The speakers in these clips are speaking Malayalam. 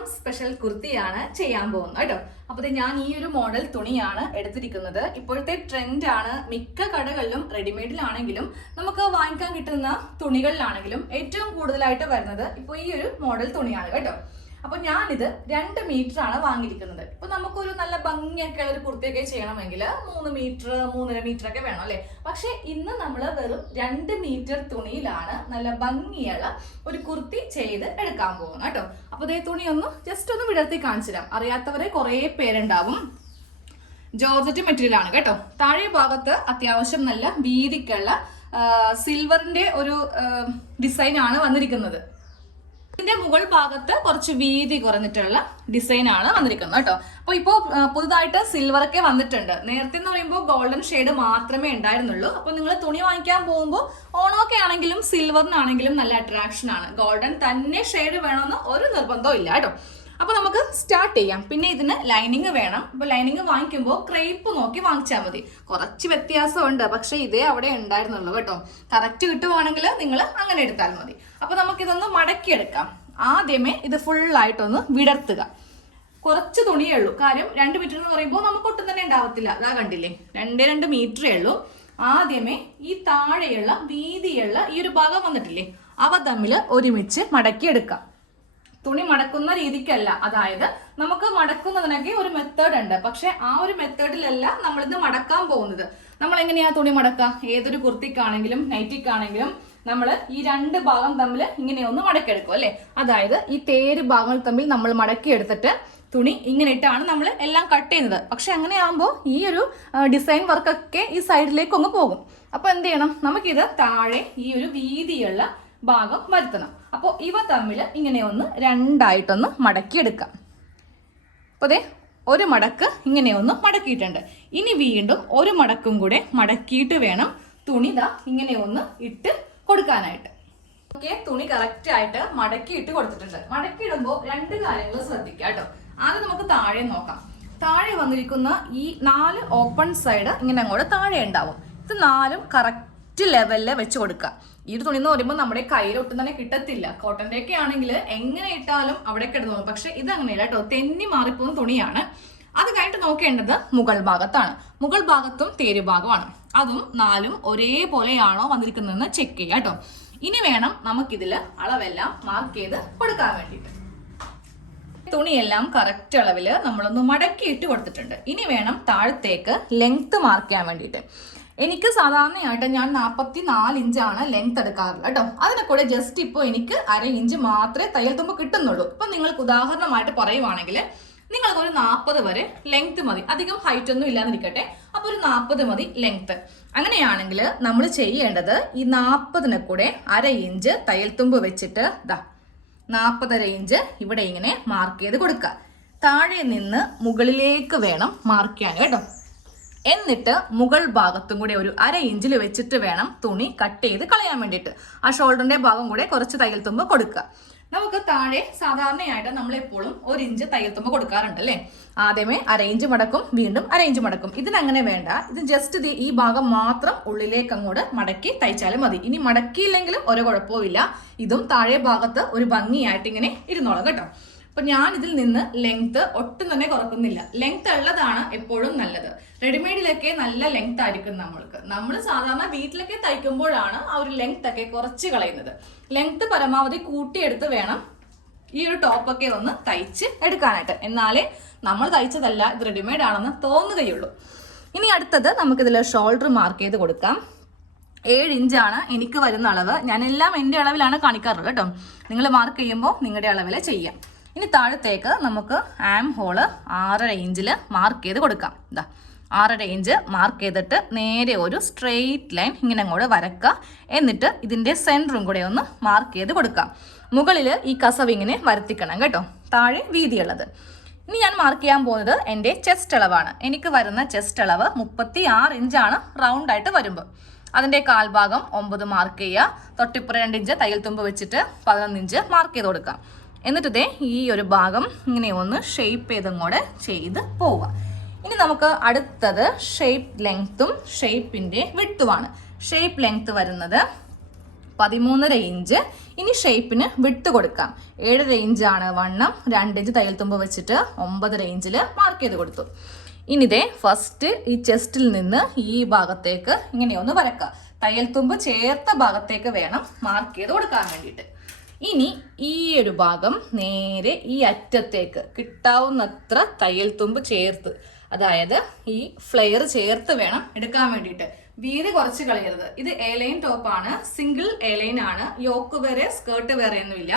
ഓണം സ്പെഷ്യൽ കുർത്തിയാണ് ചെയ്യാൻ പോകുന്നത് കേട്ടോ. അപ്പോൾ ഞാൻ ഈ ഒരു മോഡൽ തുണിയാണ് എടുത്തിരിക്കുന്നത്. ഇപ്പോഴത്തെ ട്രെൻഡ് ആണ്. മിക്ക കടകളിലും റെഡിമെയ്ഡിലാണെങ്കിലും നമുക്ക് വാങ്ങിക്കാൻ കിട്ടുന്ന തുണികളിലാണെങ്കിലും ഏറ്റവും കൂടുതലായിട്ട് വരുന്നത് ഇപ്പോൾ ഈ ഒരു മോഡൽ തുണിയാണ് കേട്ടോ. അപ്പോൾ ഞാനിത് 2 മീറ്റർ ആണ് വാങ്ങിയിരിക്കുന്നത്. ഇപ്പൊ നമുക്കൊരു നല്ല ഭംഗിയൊക്കെ ഉള്ള ഒരു കുർത്തിയൊക്കെ ചെയ്യണമെങ്കിൽ 3 മീറ്റർ 3.5 മീറ്റർ ഒക്കെ വേണം അല്ലേ. പക്ഷെ ഇന്ന് നമ്മൾ വെറും 2 മീറ്റർ തുണിയിലാണ് നല്ല ഭംഗിയുള്ള ഒരു കുർത്തി ചെയ്ത് എടുക്കാൻ പോകുന്നത് കേട്ടോ. അപ്പൊ ഇതേ തുണി ജസ്റ്റ് ഒന്ന് വിടർത്തി കാണിച്ചു തരാം. അറിയാത്തവരെ കുറെ പേരുണ്ടാവും. ജോർജറ്റ് മെറ്റീരിയൽ ആണ് കേട്ടോ. താഴെ ഭാഗത്ത് അത്യാവശ്യം നല്ല വീതിക്കുള്ള സിൽവറിന്റെ ഒരു ഡിസൈൻ ആണ് വന്നിരിക്കുന്നത്. ഇതിന്റെ മുകൾ ഭാഗത്ത് കുറച്ച് വീതി കുറഞ്ഞിട്ടുള്ള ഡിസൈൻ ആണ് വന്നിരിക്കുന്നത് കേട്ടോ. അപ്പൊ ഇപ്പോ പുതുതായിട്ട് സിൽവർ ഒക്കെ വന്നിട്ടുണ്ട്. നേരത്തെ എന്ന് പറയുമ്പോൾ ഗോൾഡൻ ഷെയ്ഡ് മാത്രമേ ഉണ്ടായിരുന്നുള്ളൂ. അപ്പൊ നിങ്ങൾ തുണി വാങ്ങിക്കാൻ പോകുമ്പോൾ ഓണമൊക്കെ ആണെങ്കിലും സിൽവറിനാണെങ്കിലും നല്ല അട്രാക്ഷൻ ആണ്. ഗോൾഡൻ തന്നെ ഷെയ്ഡ് വേണമെന്ന് ഒരു നിർബന്ധവും ഇല്ല കേട്ടോ. അപ്പൊ നമുക്ക് സ്റ്റാർട്ട് ചെയ്യാം. പിന്നെ ഇതിന് ലൈനിങ് വേണം. അപ്പൊ ലൈനിങ് വാങ്ങിക്കുമ്പോൾ ക്രേപ്പ് നോക്കി വാങ്ങിച്ചാൽ മതി. കുറച്ച് വ്യത്യാസമുണ്ട്, പക്ഷെ ഇതേ അവിടെ ഉണ്ടായിരുന്നുള്ളൂ കേട്ടോ. കറക്റ്റ് കിട്ടുവാണെങ്കിൽ നിങ്ങൾ അങ്ങനെ എടുത്താൽ മതി. അപ്പൊ നമുക്കിതൊന്ന് മടക്കിയെടുക്കാം. ആദ്യമേ ഇത് ഫുള്ളായിട്ടൊന്ന് വിടർത്തുക. കുറച്ച് തുണിയേ ഉള്ളൂ. കാര്യം 2 മീറ്റർ എന്ന് പറയുമ്പോൾ നമുക്ക് ഒട്ടും തന്നെ ഉണ്ടാവത്തില്ല. അതാ കണ്ടില്ലേ, 2 മീറ്ററേ ഉള്ളൂ. ആദ്യമേ ഈ താഴെയുള്ള വീതിയുള്ള ഈ ഒരു ഭാഗം വന്നിട്ടില്ലേ, അവ തമ്മിൽ ഒരുമിച്ച് മടക്കിയെടുക്കാം. തുണി മടക്കുന്ന രീതിക്കല്ല, അതായത് നമുക്ക് മടക്കുന്നതിനൊക്കെ ഒരു മെത്തേഡ് ഉണ്ട്. പക്ഷെ ആ ഒരു മെത്തേഡിലല്ല നമ്മളിത് മടക്കാൻ പോകുന്നത്. നമ്മൾ എങ്ങനെയാ തുണി മടക്കുക? ഏതൊരു കുർത്തിക്കാണെങ്കിലും നൈറ്റിക്കാണെങ്കിലും നമ്മൾ ഈ 2 ഭാഗം തമ്മിൽ ഇങ്ങനെ ഒന്ന് മടക്കിയെടുക്കും അല്ലെ. അതായത് ഈ തേര് ഭാഗങ്ങൾ തമ്മിൽ നമ്മൾ മടക്കിയെടുത്തിട്ട് തുണി ഇങ്ങനെ ഇട്ടാണ് നമ്മൾ എല്ലാം കട്ട് ചെയ്യുന്നത്. പക്ഷെ അങ്ങനെ ആകുമ്പോൾ ഈ ഒരു ഡിസൈൻ വർക്കൊക്കെ ഈ സൈഡിലേക്ക് ഒന്ന് പോകും. അപ്പൊ എന്ത് ചെയ്യണം? നമുക്കിത് താഴെ ഈ ഒരു വീതിയുള്ള ഭാഗം വരുത്തണം. അപ്പോൾ ഇവ തമ്മിൽ ഇങ്ങനെ ഒന്ന് രണ്ടായിട്ടൊന്ന് മടക്കിയെടുക്കാം. അപ്പോൾ അതെ, ഒരു മടക്ക് ഇങ്ങനെ ഒന്ന് മടക്കിയിട്ടുണ്ട്. ഇനി വീണ്ടും ഒരു മടക്കും കൂടെ മടക്കിയിട്ട് വേണം തുണി ഇങ്ങനെ ഒന്ന് ഇട്ട് കൊടുക്കാനായിട്ട്. ഓക്കെ, തുണി കറക്റ്റ് ആയിട്ട് മടക്കിയിട്ട് കൊടുത്തിട്ടുണ്ട്. മടക്കിയിടുമ്പോൾ 2 കാര്യങ്ങൾ ശ്രദ്ധിക്കുക കേട്ടോ. ആദ്യം നമുക്ക് താഴെ നോക്കാം. താഴെ വന്നിരിക്കുന്ന ഈ 4 ഓപ്പൺ സൈഡ് ഇങ്ങനെ അങ്ങോട്ട് താഴെ ഉണ്ടാവും. ഇത് 4ഉം കറക്റ്റ് ലെവലിൽ വെച്ച് കൊടുക്കുക. ഈ ഒരു തുണി എന്ന് പറയുമ്പോൾ നമ്മുടെ കയ്യിലൊട്ടും തന്നെ കിട്ടത്തില്ല. കോട്ടന്റെ ഒക്കെ ആണെങ്കിൽ എങ്ങനെ ഇട്ടാലും അവിടെ കിടന്നു പോകും. പക്ഷെ ഇത് അങ്ങനെയല്ല കേട്ടോ, തെന്നി മാറിപ്പോകുന്ന തുണിയാണ്. അത് കഴിഞ്ഞിട്ട് നോക്കേണ്ടത് മുകൾ ഭാഗത്താണ്. മുകൾ ഭാഗത്തും തേര് ഭാഗമാണ്. അതും 4ഉം ഒരേപോലെയാണോ വന്നിരിക്കുന്നതെന്ന് ചെക്ക് ചെയ്യാം കേട്ടോ. ഇനി വേണം നമുക്കിതിൽ അളവെല്ലാം മാർക്ക് ചെയ്ത് കൊടുക്കാൻ വേണ്ടിയിട്ട്. തുണിയെല്ലാം കറക്റ്റ് അളവില് നമ്മളൊന്ന് മടക്കിയിട്ട് കൊടുത്തിട്ടുണ്ട്. ഇനി വേണം താഴത്തേക്ക് ലെങ്ത് മാർക്ക് ചെയ്യാൻ വേണ്ടിയിട്ട്. എനിക്ക് സാധാരണയായിട്ട് ഞാൻ 44 ഇഞ്ചാണ് ലെങ്ത് എടുക്കാറുള്ളത് കേട്ടോ. അതിനെ കൂടെ ജസ്റ്റ് ഇപ്പോൾ എനിക്ക് 1/2 ഇഞ്ച് മാത്രമേ തയ്യൽ തുമ്പ് കിട്ടുന്നുള്ളൂ. ഇപ്പൊ നിങ്ങൾക്ക് ഉദാഹരണമായിട്ട് പറയുവാണെങ്കിൽ നിങ്ങൾക്ക് ഒരു 40 വരെ ലെങ്ത് മതി. അധികം ഹൈറ്റ് ഒന്നും ഇല്ലാന്നിരിക്കട്ടെ. അപ്പൊ ഒരു 40 മതി ലെങ്ത്. അങ്ങനെയാണെങ്കിൽ നമ്മൾ ചെയ്യേണ്ടത് ഈ 40നെ കൂടെ 1/2 ഇഞ്ച് തയ്യൽ തുമ്പ് വെച്ചിട്ട് 40.5 ഇഞ്ച് ഇവിടെ ഇങ്ങനെ മാർക്ക് ചെയ്ത് കൊടുക്കുക. താഴെ നിന്ന് മുകളിലേക്ക് വേണം മാർക്ക് ചെയ്യാൻ കേട്ടോ. എന്നിട്ട് മുകൾ ഭാഗത്തും കൂടെ ഒരു 1/2 ഇഞ്ചിൽ വെച്ചിട്ട് വേണം തുണി കട്ട് ചെയ്ത് കളയാൻ വേണ്ടിയിട്ട്. ആ ഷോൾഡറിന്റെ ഭാഗം കൂടെ കുറച്ച് തയ്യൽ തുമ്പ് കൊടുക്കുക. നമുക്ക് താഴെ സാധാരണയായിട്ട് നമ്മൾ എപ്പോഴും 1 ഇഞ്ച് തയ്യൽ തുമ്പ് കൊടുക്കാറുണ്ട് അല്ലേ. ആദ്യമേ 1/2 ഇഞ്ച് മടക്കും, വീണ്ടും 1/2 ഇഞ്ച് മടക്കും. ഇതിനങ്ങനെ വേണ്ട. ഇത് ജസ്റ്റ് ഈ ഭാഗം മാത്രം ഉള്ളിലേക്ക് അങ്ങോട്ട് മടക്കി തയ്ച്ചാലും മതി. ഇനി മടക്കിയില്ലെങ്കിലും ഒരു കുഴപ്പവും ഇല്ല. ഇതും താഴെ ഭാഗത്ത് ഒരു ഭംഗിയായിട്ട് ഇങ്ങനെ ഇരുന്നോളാം കേട്ടോ. അപ്പൊ ഞാൻ ഇതിൽ നിന്ന് ലെങ്ത് ഒട്ടും തന്നെ കുറക്കുന്നില്ല. ലെങ്ത് ഉള്ളതാണ് എപ്പോഴും നല്ലത്. റെഡിമെയ്ഡിലൊക്കെ നല്ല ലെങ്ത് ആയിരിക്കും നമ്മൾ സാധാരണ വീട്ടിലൊക്കെ തയ്ക്കുമ്പോഴാണ് ആ ഒരു ലെങ്ത് ഒക്കെ കുറച്ച് കളയുന്നത്. ലെങ്ത് പരമാവധി കൂട്ടിയെടുത്ത് വേണം ഈ ഒരു ടോപ്പൊക്കെ ഒന്ന് തയ്ച്ച് എടുക്കാനായിട്ട്. എന്നാലേ നമ്മൾ തയ്ച്ചതല്ല ഇത് റെഡിമെയ്ഡ് ആണെന്ന് തോന്നുകയുള്ളൂ. ഇനി അടുത്തത് നമുക്കിതിൽ ഷോൾഡർ മാർക്ക് ചെയ്ത് കൊടുക്കാം. 7 ഇഞ്ചാണ് എനിക്ക് വരുന്ന അളവ്. ഞാനെല്ലാം എൻ്റെ അളവിലാണ് കാണിക്കാറുള്ളത് കേട്ടോ. നിങ്ങൾ മാർക്ക് ചെയ്യുമ്പോൾ നിങ്ങളുടെ അളവിൽ ചെയ്യാം. ഇനി താഴത്തേക്ക് നമുക്ക് ആം ഹോള് 6.5 ഇഞ്ചിൽ മാർക്ക് ചെയ്ത് കൊടുക്കാം. 6.5 ഇഞ്ച് മാർക്ക് ചെയ്തിട്ട് നേരെ ഒരു സ്ട്രെയിറ്റ് ലൈൻ ഇങ്ങനെ അങ്ങോട്ട് വരക്കുക. എന്നിട്ട് ഇതിൻ്റെ സെൻറ്ററും കൂടെ ഒന്ന് മാർക്ക് ചെയ്ത് കൊടുക്കാം. മുകളിൽ ഈ കസവ് ഇങ്ങനെ വരുത്തിക്കണം കേട്ടോ, താഴെ വീതിയുള്ളത്. ഇനി ഞാൻ മാർക്ക് ചെയ്യാൻ പോകുന്നത് എൻ്റെ ചെസ്റ്റ് അളവാണ്. എനിക്ക് വരുന്ന ചെസ്റ്റ് അളവ് 36 ഇഞ്ചാണ് റൗണ്ട് ആയിട്ട് വരുമ്പോൾ. അതിൻ്റെ കാൽഭാഗം 9 മാർക്ക് ചെയ്യുക. തൊട്ടിപ്പുറം 2 ഇഞ്ച് തയ്യൽ തുമ്പ് വെച്ചിട്ട് 11 ഇഞ്ച് മാർക്ക് ചെയ്ത് കൊടുക്കാം. എന്നിട്ട് ഈ ഒരു ഭാഗം ഇങ്ങനെ ഒന്ന് ഷേപ്പ് ചെയ്തങ്ങോട്ട് ചെയ്ത് പോവുക. ഇനി നമുക്ക് അടുത്തത് ഷേപ്പ് ലെങ്ത്തും ഷേപ്പിന്റെ വിഡ്ത്തുമാണ്. ഷേപ്പ് ലെങ്ത് വരുന്നത് 13.5 ഇഞ്ച്. ഇനി ഷേപ്പിന് വിട്ട് കൊടുക്കാം. 7.5 ഇഞ്ചാണ് വണ്ണം. 2 ഇഞ്ച് തയ്യൽ തുമ്പ് വെച്ചിട്ട് 9.5 ഇഞ്ചിൽ മാർക്ക് ചെയ്ത് കൊടുത്തു. ഇനി ഇതേ ഫസ്റ്റ് ഈ ചെസ്റ്റിൽ നിന്ന് ഈ ഭാഗത്തേക്ക് ഇങ്ങനെയൊന്ന് വരക്കാം. തയ്യൽ തുമ്പ് ചേർത്ത ഭാഗത്തേക്ക് വേണം മാർക്ക് ചെയ്ത് കൊടുക്കാൻ വേണ്ടിയിട്ട്. ഇനി ഈ ഒരു ഭാഗം നേരെ ഈ അറ്റത്തേക്ക് കിട്ടാവുന്നത്ര തയ്യൽ തുമ്പ് ചേർത്ത്, അതായത് ഈ ഫ്ലെയർ ചേർത്ത് വേണം എടുക്കാൻ വേണ്ടിയിട്ട്. വീതി കുറച്ച് കളയരുത്. ഇത് എ ലൈൻ ടോപ്പാണ്, സിംഗിൾ എ ലൈൻ ആണ്, യോക്ക് വേറെ സ്കേർട്ട് വേറെ ഒന്നുമില്ല.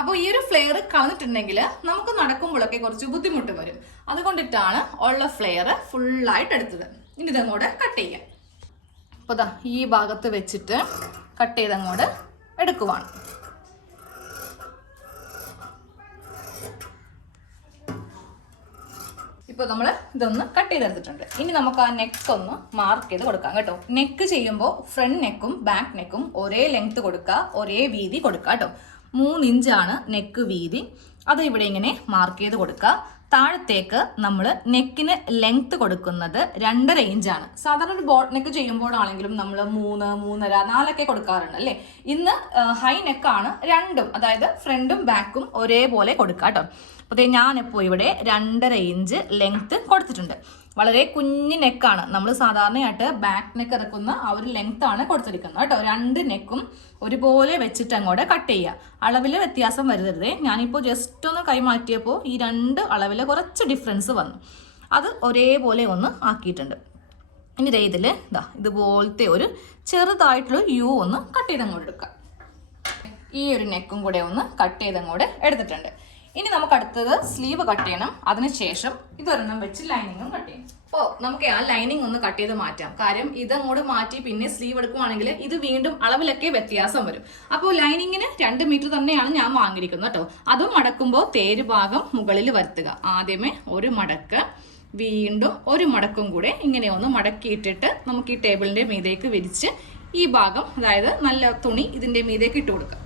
അപ്പോൾ ഈ ഒരു ഫ്ലെയർ കളഞ്ഞിട്ടുണ്ടെങ്കിൽ നമുക്ക് നടക്കുമ്പോഴൊക്കെ കുറച്ച് ബുദ്ധിമുട്ട് വരും. അതുകൊണ്ടിട്ടാണ് ഉള്ള ഫ്ലെയർ ഫുള്ളായിട്ട് എടുത്തത്. ഇനി ഇതങ്ങോട്ട് കട്ട് ചെയ്യാം. അപ്പോൾ ദാ ഈ ഭാഗത്ത് വെച്ചിട്ട് കട്ട് ചെയ്തങ്ങോട്ട് എടുക്കുവാണ്. ഇപ്പോൾ നമ്മൾ ഇതൊന്ന് കട്ട് ചെയ്തെടുത്തിട്ടുണ്ട്. ഇനി നമുക്ക് ആ നെക്ക് ഒന്ന് മാർക്ക് ചെയ്ത് കൊടുക്കാം കേട്ടോ. നെക്ക് ചെയ്യുമ്പോൾ ഫ്രണ്ട് നെക്കും ബാക്ക് നെക്കും ഒരേ ലെങ്ത് കൊടുക്കുക, ഒരേ വീതി കൊടുക്കുക കേട്ടോ. 3 ഇഞ്ചാണ് നെക്ക് വീതി. അത് ഇവിടെ ഇങ്ങനെ മാർക്ക് ചെയ്ത് കൊടുക്കുക. താഴത്തേക്ക് നമ്മൾ നെക്കിന് ലെങ്ത് കൊടുക്കുന്നത് 2.5 ഇഞ്ചാണ്. സാധാരണ ഒരു ബോട്ട് നെക്ക് ചെയ്യുമ്പോഴാണെങ്കിലും നമ്മൾ 3, 3.5, 4 കൊടുക്കാറുണ്ട് അല്ലേ. ഇന്ന് ഹൈ നെക്കാണ്, രണ്ടും അതായത് ഫ്രണ്ടും ബാക്കും ഒരേപോലെ കൊടുക്കുക കേട്ടോ. അപ്പോൾ ഞാനിപ്പോൾ ഇവിടെ 2.5 ഇഞ്ച് ലെങ്ത് കൊടുത്തിട്ടുണ്ട്. വളരെ കുഞ്ഞു നെക്കാണ്. നമ്മൾ സാധാരണയായിട്ട് ബാക്ക് നെക്ക് ഇറക്കുന്ന ആ ഒരു ലെങ്ത് ആണ് കൊടുത്തിരിക്കുന്നത് കേട്ടോ. 2 നെക്കും ഒരുപോലെ വെച്ചിട്ട് അങ്ങോട്ട് കട്ട് ചെയ്യുക. അളവിൽ വ്യത്യാസം വരുത്തരുതേ. ഞാനിപ്പോൾ ജസ്റ്റ് ഒന്ന് കൈമാറ്റിയപ്പോൾ ഈ 2 അളവിൽ കുറച്ച് ഡിഫറൻസ് വന്നു. അത് ഒരേപോലെ ഒന്ന് ആക്കിയിട്ടുണ്ട്. ഇനി ഇതിൽ ഇതുപോലത്തെ ഒരു ചെറുതായിട്ടുള്ള യു ഒന്ന് കട്ട് ചെയ്തങ്ങോട്ട് എടുക്കാം. ഈ ഒരു നെക്കും കൂടെ ഒന്ന് കട്ട് ചെയ്തങ്ങോട്ട് എടുത്തിട്ടുണ്ട്. ഇനി നമുക്ക് അടുത്തത് സ്ലീവ് കട്ട് ചെയ്യണം. അതിനുശേഷം ഇതൊരെണ്ണം വെച്ച് ലൈനിങ്ങും കട്ട് ചെയ്യണം. അപ്പോൾ നമുക്ക് ആ ലൈനിങ് ഒന്ന് കട്ട് ചെയ്ത് മാറ്റാം. കാര്യം ഇതങ്ങോട്ട് മാറ്റി പിന്നെ സ്ലീവ് എടുക്കുവാണെങ്കിൽ ഇത് വീണ്ടും അളവിലൊക്കെ വ്യത്യാസം വരും. അപ്പോൾ ലൈനിങ്ങിന് 2 മീറ്റർ തന്നെയാണ് ഞാൻ വാങ്ങിയിരിക്കുന്നത് കേട്ടോ. അതും മടക്കുമ്പോൾ തേര് ഭാഗം മുകളിൽ വരുത്തുക. ആദ്യമേ ഒരു മടക്ക്, വീണ്ടും ഒരു മടക്കും കൂടെ ഇങ്ങനെ ഒന്ന് മടക്കിയിട്ടിട്ട് നമുക്ക് ഈ ടേബിളിന്റെ മീതേക്ക് വിരിച്ച് ഈ ഭാഗം, അതായത് നല്ല തുണി ഇതിന്റെ മീതേക്ക് ഇട്ട് കൊടുക്കുക.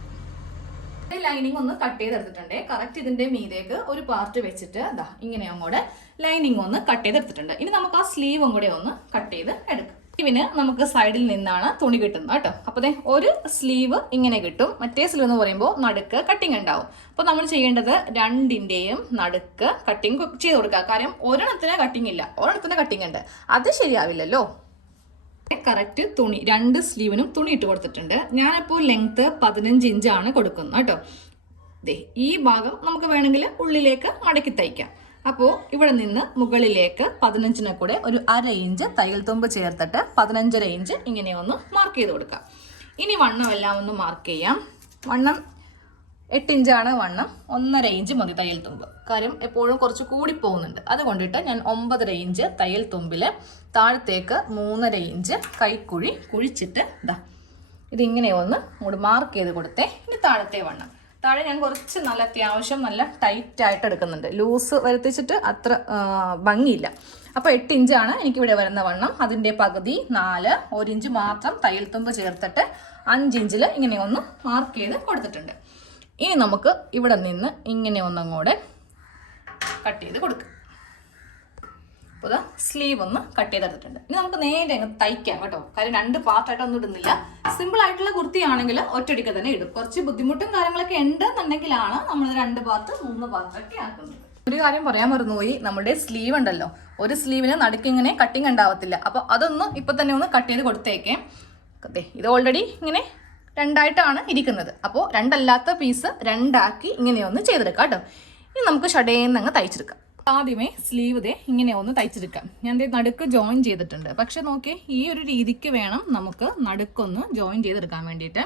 ലൈനിങ് ഒന്ന് കട്ട് ചെയ്തെടുത്തിട്ടുണ്ട്. കറക്റ്റ് ഇതിന്റെ മീതേക്ക് ഒരു പാർട്ട് വെച്ചിട്ട് ഇങ്ങനെ അങ്ങോട്ട് ലൈനിങ് ഒന്ന് കട്ട് ചെയ്തെടുത്തിട്ടുണ്ട്. ഇനി നമുക്ക് ആ സ്ലീവും കൂടെ ഒന്ന് കട്ട് ചെയ്ത് എടുക്കാം. സ്ലീവിന് നമുക്ക് സൈഡിൽ നിന്നാണ് തുണി കിട്ടുന്നത് കേട്ടോ. അപ്പോൾ ഒരു സ്ലീവ് ഇങ്ങനെ കിട്ടും. മറ്റേ സ്ലീവ് എന്ന് പറയുമ്പോൾ നടുക്ക് കട്ടിങ് ഉണ്ടാവും. അപ്പോൾ നമ്മൾ ചെയ്യേണ്ടത് 2ന്റെയും നടുക്ക് കട്ടിങ് ചെയ്ത് കൊടുക്കുക. കാര്യം ഒരെണ്ണത്തിന് കട്ടിങ് ഇല്ല, ഒരെണ്ണത്തിന് കട്ടിങ് ഉണ്ട്. അത് ശരിയാവില്ലല്ലോ. കറക്റ്റ് തുണി 2 സ്ലീവിനും തുണി ഇട്ട് കൊടുത്തിട്ടുണ്ട്. ഞാനിപ്പോൾ ലെങ്ത് 15 ഇഞ്ചാണ് കൊടുക്കുന്നത് കേട്ടോ. ഈ ഭാഗം നമുക്ക് വേണമെങ്കിൽ ഉള്ളിലേക്ക് മടക്കി തയ്ക്കാം. അപ്പോൾ ഇവിടെ നിന്ന് മുകളിലേക്ക് 15നെ കൂടെ ഒരു 1/2 ഇഞ്ച് തയ്യൽ തുമ്പ് ചേർത്തിട്ട് 15.5 ഇഞ്ച് ഇങ്ങനെ ഒന്ന് മാർക്ക് ചെയ്ത് കൊടുക്കാം. ഇനി വണ്ണം എല്ലാം ഒന്ന് മാർക്ക് ചെയ്യാം. വണ്ണം 8 ഇഞ്ചാണ് വണ്ണം. 1.5 ഇഞ്ച് മതി തയ്യൽ തുമ്പ്. കാര്യം എപ്പോഴും കുറച്ച് കൂടി പോകുന്നുണ്ട്. അതുകൊണ്ടിട്ട് ഞാൻ 9.5 ഇഞ്ച് തയ്യൽ തുമ്പിൽ താഴത്തേക്ക് 3.5 ഇഞ്ച് കൈക്കുഴി കുഴിച്ചിട്ട് ഇതിങ്ങനെ ഒന്ന് അങ്ങോട്ട് മാർക്ക് ചെയ്ത് കൊടുത്തേ. ഇനി താഴത്തെ വണ്ണം, താഴെ ഞാൻ കുറച്ച് നല്ല അത്യാവശ്യം നല്ല ടൈറ്റ് ആയിട്ട് എടുക്കുന്നുണ്ട്. ലൂസ് വരുത്തിച്ചിട്ട് അത്ര ഭംഗിയില്ല. അപ്പോൾ 8 ഇഞ്ചാണ് എനിക്കിവിടെ വരുന്ന വണ്ണം. അതിൻ്റെ പകുതി 4, 1 ഇഞ്ച് മാത്രം തയ്യൽ തുമ്പ് ചേർത്തിട്ട് 5 ഇഞ്ചിൽ ഇങ്ങനെ ഒന്ന് മാർക്ക് ചെയ്ത് കൊടുത്തിട്ടുണ്ട്. ഇനി നമുക്ക് ഇവിടെ നിന്ന് ഇങ്ങനെ ഒന്നങ്ങോടെ കട്ട് ചെയ്ത് കൊടുക്കാം. അപ്പോൾ സ്ലീവ് ഒന്ന് കട്ട് ചെയ്തെടുത്തിട്ടുണ്ട്. ഇനി നമുക്ക് നേരെ അങ്ങ് തയ്ക്കാം കേട്ടോ. കാര്യം 2 പാർട്ടായിട്ടൊന്നും ഇടുന്നില്ല. സിമ്പിൾ ആയിട്ടുള്ള കുർത്തിയാണെങ്കിൽ ഒറ്റയടിക്ക് തന്നെ ഇടും. കുറച്ച് ബുദ്ധിമുട്ടും കാര്യങ്ങളൊക്കെ ഉണ്ടെന്നുണ്ടെങ്കിലാണ് നമ്മൾ 2 പാർട്ട് 3 പാർട്ടൊക്കെ ആക്കുന്നത്. ഒരു കാര്യം പറയാൻ മറന്നുപോയി. നമ്മുടെ സ്ലീവ് ഉണ്ടല്ലോ, ഒരു സ്ലീവിന് നടുക്കിങ്ങനെ കട്ടിങ് ഉണ്ടാവത്തില്ല. അപ്പോൾ അതൊന്ന് ഇപ്പം തന്നെ ഒന്ന് കട്ട് ചെയ്ത് കൊടുത്തേക്കേ. ഇത് ഓൾറെഡി ഇങ്ങനെ 2ആയിട്ടാണ് ഇരിക്കുന്നത്. അപ്പോൾ 2 അല്ലാത്ത പീസ് 2 ആക്കി ഇങ്ങനെ ഒന്ന് ചെയ്തെടുക്കാം കേട്ടോ. ഇനി നമുക്ക് ഷടേന്ന് അങ്ങ് തയ്ച്ചെടുക്കാം. ആദ്യമേ സ്ലീവ് ഇങ്ങനെ ഒന്ന് തയ്ച്ചെടുക്കാം. ഞാൻ നടുക്ക് ജോയിൻ ചെയ്തിട്ടുണ്ട്. പക്ഷെ നോക്കി ഈ ഒരു രീതിക്ക് വേണം നമുക്ക് നടുക്കൊന്ന് ജോയിൻ ചെയ്തെടുക്കാൻ വേണ്ടിയിട്ട്.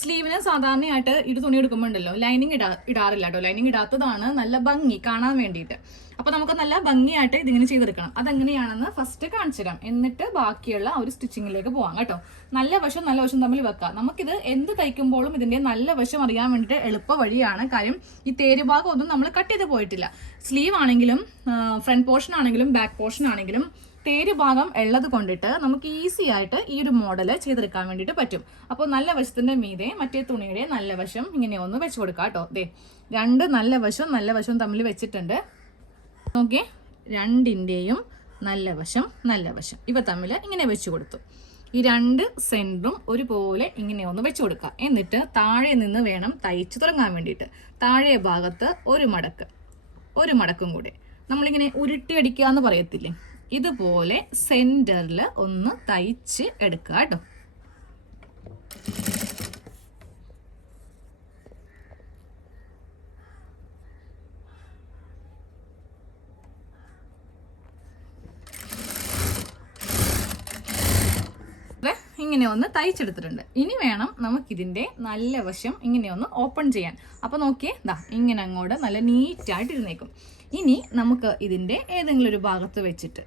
സ്ലീവിന് സാധാരണയായിട്ട് ഇത് തുണി എടുക്കുമ്പോൾ ഉണ്ടല്ലോ ലൈനിങ് ഇടാറില്ല കേട്ടോ. ലൈനിങ് ഇടാത്തതാണ് നല്ല ഭംഗി കാണാൻ വേണ്ടിയിട്ട്. അപ്പോൾ നമുക്ക് നല്ല ഭംഗിയായിട്ട് ഇതിങ്ങനെ ചെയ്തെടുക്കണം. അതെങ്ങനെയാണെന്ന് ഫസ്റ്റ് കാണിച്ചു തരാം. എന്നിട്ട് ബാക്കിയുള്ള ഒരു സ്റ്റിച്ചിങ്ങിലേക്ക് പോവാം കേട്ടോ. നല്ല വശം തമ്മിൽ വെക്കാം. നമുക്കിത് എന്ത് തയ്ക്കുമ്പോഴും ഇതിന്റെ നല്ല വശം അറിയാൻ വേണ്ടിയിട്ട് എളുപ്പ വഴിയാണ്. കാര്യം ഈ തേര് ഭാഗം ഒന്നും നമ്മൾ കട്ട് ചെയ്ത് പോയിട്ടില്ല. സ്ലീവ് ആണെങ്കിലും ഫ്രണ്ട് പോർഷൻ ആണെങ്കിലും ബാക്ക് പോർഷൻ ആണെങ്കിലും തേര് ഭാഗം ഉള്ളത് കൊണ്ടിട്ട് നമുക്ക് ഈസി ആയിട്ട് ഈ ഒരു മോഡല് ചെയ്തെടുക്കാൻ വേണ്ടിയിട്ട് പറ്റും. അപ്പോൾ നല്ല വശത്തിന്റെ മീതെ മറ്റേ തുണിയുടെ നല്ല വശം ഇങ്ങനെ ഒന്ന് വെച്ച് കൊടുക്കാം കേട്ടോ. 2 നല്ല വശം തമ്മിൽ വെച്ചിട്ടുണ്ട്. നോക്കിയേ, 2ന്റെയും നല്ല വശം ഇവ തമ്മിൽ ഇങ്ങനെ വെച്ച് കൊടുത്തു. ഈ രണ്ട് സെൻറ്ററും ഒരുപോലെ ഇങ്ങനെ ഒന്ന് വെച്ച് കൊടുക്കുക. എന്നിട്ട് താഴെ നിന്ന് വേണം തയ്ച്ച് തുടങ്ങാൻ വേണ്ടിയിട്ട്. താഴെ ഭാഗത്ത് ഒരു മടക്കും കൂടെ നമ്മളിങ്ങനെ ഉരുട്ടിയടിക്കുക എന്ന് പറയത്തില്ലേ, ഇതുപോലെ സെൻറ്ററിൽ ഒന്ന് തയ്ച്ച് എടുക്കുക കേട്ടോ. ഇങ്ങനെ ഒന്ന് തയ്ച്ചെടുത്തിട്ടുണ്ട്. ഇനി വേണം നമുക്കിതിൻ്റെ നല്ല വശം ഇങ്ങനെ ഒന്ന് ഓപ്പൺ ചെയ്യാൻ. അപ്പോൾ നോക്കിയേ, ഇങ്ങനെ അങ്ങോട്ട് നല്ല നീറ്റായിട്ട് ഇരുന്നേക്കും. ഇനി നമുക്ക് ഇതിൻ്റെ ഏതെങ്കിലും ഒരു ഭാഗത്ത് വെച്ചിട്ട്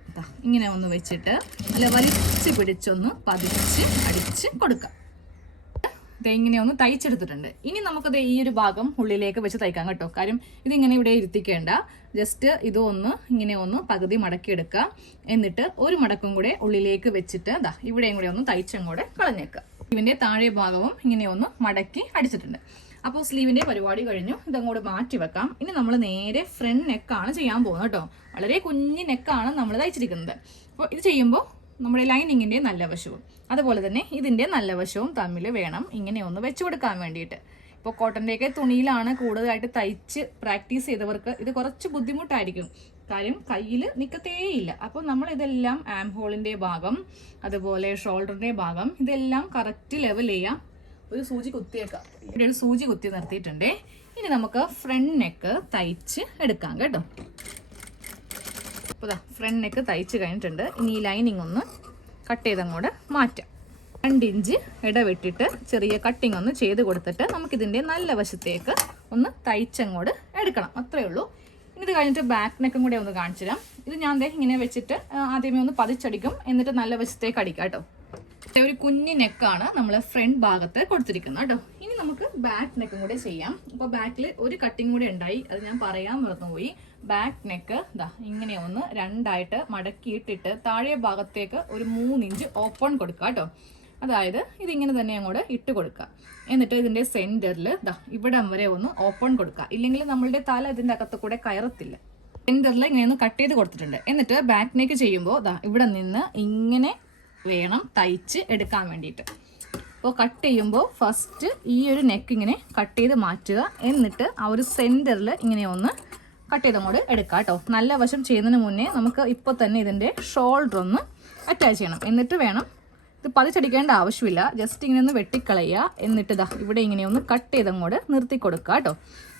ഇങ്ങനെ ഒന്ന് വെച്ചിട്ട് നല്ല വലിച്ച് പിടിച്ചൊന്ന് പതിച്ച് അടിച്ച് കൊടുക്കാം. ഇങ്ങനെ ഒന്ന് തയ്ച്ചെടുത്തിട്ടുണ്ട്. ഇനി നമുക്കത് ഈ ഒരു ഭാഗം ഉള്ളിലേക്ക് വെച്ച് തയ്ക്കാം കേട്ടോ. കാര്യം ഇതിങ്ങനെ ഇവിടെ ഇരുത്തിക്കേണ്ട, ജസ്റ്റ് ഇതൊന്ന് ഇങ്ങനെ ഒന്ന് പകുതി മടക്കിയെടുക്കുക. എന്നിട്ട് ഒരു മടക്കും കൂടെ ഉള്ളിലേക്ക് വെച്ചിട്ട് ഇവിടെയും കൂടെ ഒന്ന് തയ്ച്ചങ്ങോടെ കളഞ്ഞേക്കുക. സ്ലീവിൻ്റെ താഴെ ഭാഗവും ഇങ്ങനെ ഒന്ന് മടക്കി അടിച്ചിട്ടുണ്ട്. അപ്പോൾ സ്ലീവിൻ്റെ പരിപാടി കഴിഞ്ഞു. ഇതങ്ങോട്ട് മാറ്റി വെക്കാം. ഇനി നമ്മൾ നേരെ ഫ്രണ്ട് നെക്കാണ് ചെയ്യാൻ പോകുന്നത് കേട്ടോ. വളരെ കുഞ്ഞു നെക്കാണ് നമ്മൾ തയ്ച്ചിരിക്കുന്നത്. അപ്പോൾ ഇത് ചെയ്യുമ്പോൾ നമ്മുടെ ലൈനിങ്ങിൻ്റെ നല്ല വശവും അതുപോലെ തന്നെ ഇതിൻ്റെ നല്ല വശവും തമ്മിൽ വേണം ഇങ്ങനെ ഒന്ന് വെച്ച് കൊടുക്കാൻ വേണ്ടിയിട്ട്. ഇപ്പോൾ കോട്ടൻ്റെയൊക്കെ തുണിയിലാണ് കൂടുതലായിട്ട് തയ്ച്ച് പ്രാക്ടീസ് ചെയ്തവർക്ക് ഇത് കുറച്ച് ബുദ്ധിമുട്ടായിരിക്കും. കാര്യം കയ്യിൽ നിൽക്കത്തേയില്ല. അപ്പോൾ നമ്മൾ ഇതെല്ലാം ആം ഹോളിൻ്റെ ഭാഗം അതുപോലെ ഷോൾഡറിൻ്റെ ഭാഗം ഇതെല്ലാം കറക്റ്റ് ലെവൽ ചെയ്യാം. ഒരു സൂചി കുത്തിയേക്കാം. ഇവിടെ ഒരു സൂചി കുത്തി നിർത്തിയിട്ടുണ്ടേ. ഇനി നമുക്ക് ഫ്രണ്ട് നെക്ക് തയ്ച്ച് എടുക്കാം കേട്ടോ. അപ്പോൾ ഫ്രണ്ട് നെക്ക് തയ്ച്ച് കഴിഞ്ഞിട്ടുണ്ട്. ഇനി ഈ ലൈനിങ് ഒന്ന് കട്ട് ചെയ്തങ്ങോട്ട് മാറ്റാം. 2 ഇഞ്ച് ഇടവിട്ടിട്ട് ചെറിയ കട്ടിങ് ഒന്ന് ചെയ്ത് കൊടുത്തിട്ട് നമുക്കിതിൻ്റെ നല്ല വശത്തേക്ക് ഒന്ന് തയ്ച്ചങ്ങോട്ട് എടുക്കണം. അത്രയേ ഉള്ളൂ. ഇനി ഇത് കഴിഞ്ഞിട്ട് ബാക്ക് നെക്കും കൂടെ ഒന്ന് കാണിച്ചു തരാം. ഇത് ഞാൻ ഇങ്ങനെ വെച്ചിട്ട് ആദ്യമേ ഒന്ന് പതിച്ചടിക്കും, എന്നിട്ട് നല്ല വശത്തേക്ക് അടിക്കാം കേട്ടോ. ഒരു കുഞ്ഞു നെക്കാണ് നമ്മൾ ഫ്രണ്ട് ഭാഗത്ത് കൊടുത്തിരിക്കുന്നത് കേട്ടോ. ഇനി നമുക്ക് ബാക്ക് നെക്കും കൂടെ ചെയ്യാം. അപ്പോൾ ബാക്കിൽ ഒരു കട്ടിങ് കൂടെ ഉണ്ടായി, അത് ഞാൻ പറയാൻ മറന്നുപോയി. ബാക്ക് നെക്ക് ഇങ്ങനെ ഒന്ന് രണ്ടായിട്ട് മടക്കിയിട്ടിട്ട് താഴെ ഭാഗത്തേക്ക് ഒരു 3 ഇഞ്ച് ഓപ്പൺ കൊടുക്കുക കേട്ടോ. അതായത് ഇതിങ്ങനെ തന്നെ അങ്ങോട്ട് ഇട്ട് കൊടുക്കുക. എന്നിട്ട് ഇതിൻ്റെ സെൻറ്ററിൽ ഇവിടം വരെ ഒന്ന് ഓപ്പൺ കൊടുക്കുക. ഇല്ലെങ്കിൽ നമ്മളുടെ തല ഇതിൻ്റെ അകത്ത് കൂടെ കയറത്തില്ല. സെൻറ്ററിൽ ഇങ്ങനെ ഒന്ന് കട്ട് ചെയ്ത് കൊടുത്തിട്ടുണ്ട്. എന്നിട്ട് ബാക്ക് നെക്ക് ചെയ്യുമ്പോൾ ഇവിടെ നിന്ന് ഇങ്ങനെ വേണം തയ്ച്ച് എടുക്കാൻ വേണ്ടിയിട്ട്. അപ്പോൾ കട്ട് ചെയ്യുമ്പോൾ ഫസ്റ്റ് ഈ ഒരു നെക്ക് ഇങ്ങനെ കട്ട് ചെയ്ത് മാറ്റുക. എന്നിട്ട് ആ ഒരു സെൻറ്ററിൽ ഇങ്ങനെ ഒന്ന് കട്ട് ചെയ്തങ്ങോട്ട് എടുക്കുക കേട്ടോ. നല്ല വശം ചെയ്യുന്നതിന് മുന്നേ നമുക്ക് ഇപ്പോൾ തന്നെ ഇതിൻ്റെ ഷോൾഡർ ഒന്ന് അറ്റാച്ച് ചെയ്യണം. എന്നിട്ട് വേണം, ഇത് പതിച്ചടിക്കേണ്ട ആവശ്യമില്ല, ജസ്റ്റ് ഇങ്ങനെ ഒന്ന് വെട്ടിക്കളയുക. എന്നിട്ട് ഇവിടെ ഇങ്ങനെ ഒന്ന് കട്ട് ചെയ്തങ്ങോട്ട് നിർത്തി കൊടുക്കുക കേട്ടോ.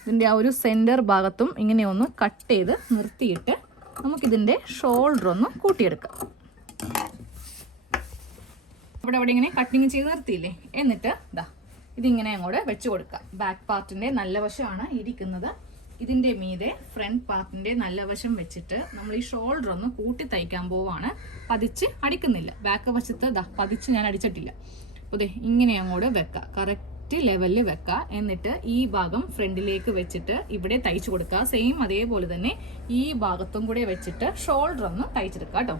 ഇതിൻ്റെ ആ ഒരു സെൻറ്റർ ഭാഗത്തും ഇങ്ങനെ ഒന്ന് കട്ട് ചെയ്ത് നിർത്തിയിട്ട് നമുക്കിതിൻ്റെ ഷോൾഡർ ഒന്ന് കൂട്ടിയെടുക്കാം. ഇവിടെ ഇങ്ങനെ കട്ടിങ് ചെയ്ത് നിർത്തിയില്ലേ, എന്നിട്ട് ഇതിങ്ങനെ അങ്ങോട്ട് വെച്ച് കൊടുക്കുക. ബാക്ക് പാർട്ടിൻ്റെ നല്ല വശമാണ് ഇരിക്കുന്നത്. ഇതിൻ്റെ മീതെ ഫ്രണ്ട് പാർട്ടിൻ്റെ നല്ല വശം വെച്ചിട്ട് നമ്മൾ ഈ ഷോൾഡർ ഒന്ന് കൂട്ടി തയ്ക്കാൻ പോവാണ്. പതിച്ച് അടിക്കുന്നില്ല. ബാക്ക് വശത്ത് പതിച്ച് ഞാൻ അടിച്ചിട്ടില്ല. അപ്പോൾ ഇങ്ങനെ അങ്ങോട്ട് വെക്കുക, കറക്റ്റ് ലെവലിൽ വെക്കുക. എന്നിട്ട് ഈ ഭാഗം ഫ്രണ്ടിലേക്ക് വെച്ചിട്ട് ഇവിടെ തയ്ച്ചു കൊടുക്കുക. സെയിം അതേപോലെ തന്നെ ഈ ഭാഗത്തും കൂടെ വെച്ചിട്ട് ഷോൾഡർ ഒന്ന് തയ്ച്ചെടുക്കുക കേട്ടോ.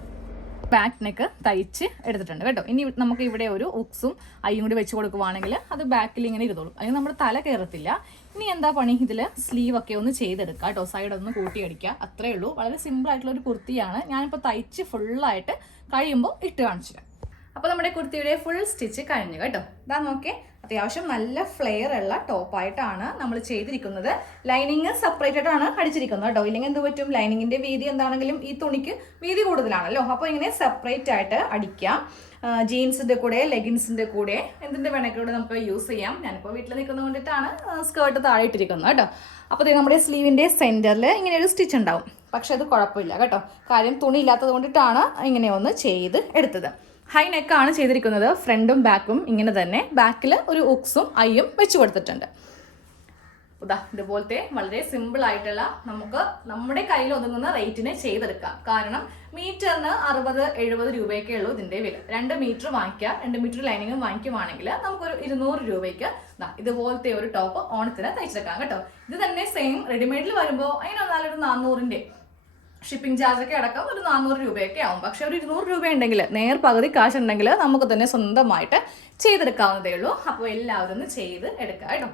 ബാക്ക് നെക്ക് തയ്ച്ച് എടുത്തിട്ടുണ്ട് കേട്ടോ. ഇനി നമുക്ക് ഇവിടെ ഒരു ഉക്സും അയ്യും കൂടി വെച്ച് കൊടുക്കുവാണെങ്കിൽ അത് ബാക്കിൽ ഇങ്ങനെ ഇരുന്നോളും. അതിന് നമ്മുടെ തല കയറത്തില്ല. ഇനി എന്താ പണി, ഇതിൽ സ്ലീവൊക്കെ ഒന്ന് ചെയ്തെടുക്കുക കേട്ടോ. സൈഡൊന്ന് കൂട്ടി അടിക്കുക. അത്രയേ ഉള്ളൂ. വളരെ സിമ്പിൾ ആയിട്ടുള്ള ഒരു കുർത്തിയാണ്. ഞാനിപ്പോൾ തയ്ച്ച് ഫുള്ളായിട്ട് കഴിയുമ്പോൾ ഇട്ട് കാണിച്ചു തരാം. അപ്പോൾ നമ്മുടെ കുർത്തിയുടെ ഫുൾ സ്റ്റിച്ച് കഴിഞ്ഞു കേട്ടോ. ഇതാ നോക്കേ, അത്യാവശ്യം നല്ല ഫ്ലെയർ ഉള്ള ടോപ്പായിട്ടാണ് നമ്മൾ ചെയ്തിരിക്കുന്നത്. ലൈനിങ് സെപ്പറേറ്റഡ് ആണ് അടിച്ചിരിക്കുന്നത് കേട്ടോ. ഇല്ലെങ്കിൽ എന്ത് പറ്റും, ലൈനിങ്ങിന്റെ വീതി എന്താണെങ്കിലും ഈ തുണിക്ക് വീതി കൂടുതലാണല്ലോ. അപ്പോൾ ഇങ്ങനെ സെപ്പറേറ്റ് ആയിട്ട് അടിക്കാം. ജീൻസിന്റെ കൂടെ ലെഗിൻസിന്റെ കൂടെ എന്തിന്റെ വേണമെങ്കിലും നമുക്ക് യൂസ് ചെയ്യാം. ഞാനിപ്പോൾ വീട്ടിൽ നിൽക്കുന്നത് കൊണ്ടിട്ടാണ് സ്കേർട്ട് താഴെ ഇട്ടിരിക്കുന്നത് കേട്ടോ. അപ്പോൾ നമ്മുടെ സ്ലീവിന്റെ സെന്ററിൽ ഇങ്ങനെ ഒരു സ്റ്റിച്ച് ഉണ്ടാവും. പക്ഷെ അത് കുഴപ്പമില്ല കേട്ടോ. കാര്യം തുണി ഇല്ലാത്തത് കൊണ്ടിട്ടാണ് ഇങ്ങനെ ഒന്ന് ചെയ്ത് എടുത്തത്. ഹൈ നെക്കാണ് ചെയ്തിരിക്കുന്നത്. ഫ്രണ്ടും ബാക്കും ഇങ്ങനെ തന്നെ. ബാക്കിൽ ഒരു ഉക്സും അയ്യും വെച്ച് കൊടുത്തിട്ടുണ്ട്. ഇതുപോലത്തെ വളരെ സിമ്പിൾ ആയിട്ടുള്ള നമുക്ക് നമ്മുടെ കയ്യിൽ ഒതുങ്ങുന്ന റേറ്റിന് ചെയ്തെടുക്കാം. കാരണം മീറ്ററിന് 60-70 രൂപയൊക്കെ ഉള്ളൂ ഇതിന്റെ വില. 2 മീറ്റർ വാങ്ങിക്കുക, 2 മീറ്റർ ലൈനിങ്ങും വാങ്ങിക്കുവാണെങ്കിൽ നമുക്കൊരു 200 രൂപയ്ക്ക് ഇതുപോലത്തെ ഒരു ടോപ്പ് ഓണത്തിന് തയ്ച്ചെടുക്കാം കേട്ടോ. ഇത് തന്നെ സെയിം റെഡിമെയ്ഡിൽ വരുമ്പോൾ അതിന് വന്നാലൊരു 400-ന്റെ ഷിപ്പിംഗ് ചാർജൊക്കെ അടക്കം ഒരു 400 രൂപയൊക്കെ ആവും. പക്ഷെ ഒരു 200 രൂപ ഉണ്ടെങ്കിൽ, നേർ പകുതി കാശ് ഉണ്ടെങ്കിൽ നമുക്ക് തന്നെ സ്വന്തമായിട്ട് ചെയ്തെടുക്കാവുന്നതേ ഉള്ളൂ. അപ്പോൾ എല്ലാവരും ഒന്ന് ചെയ്ത് എടുക്കാം കേട്ടോ.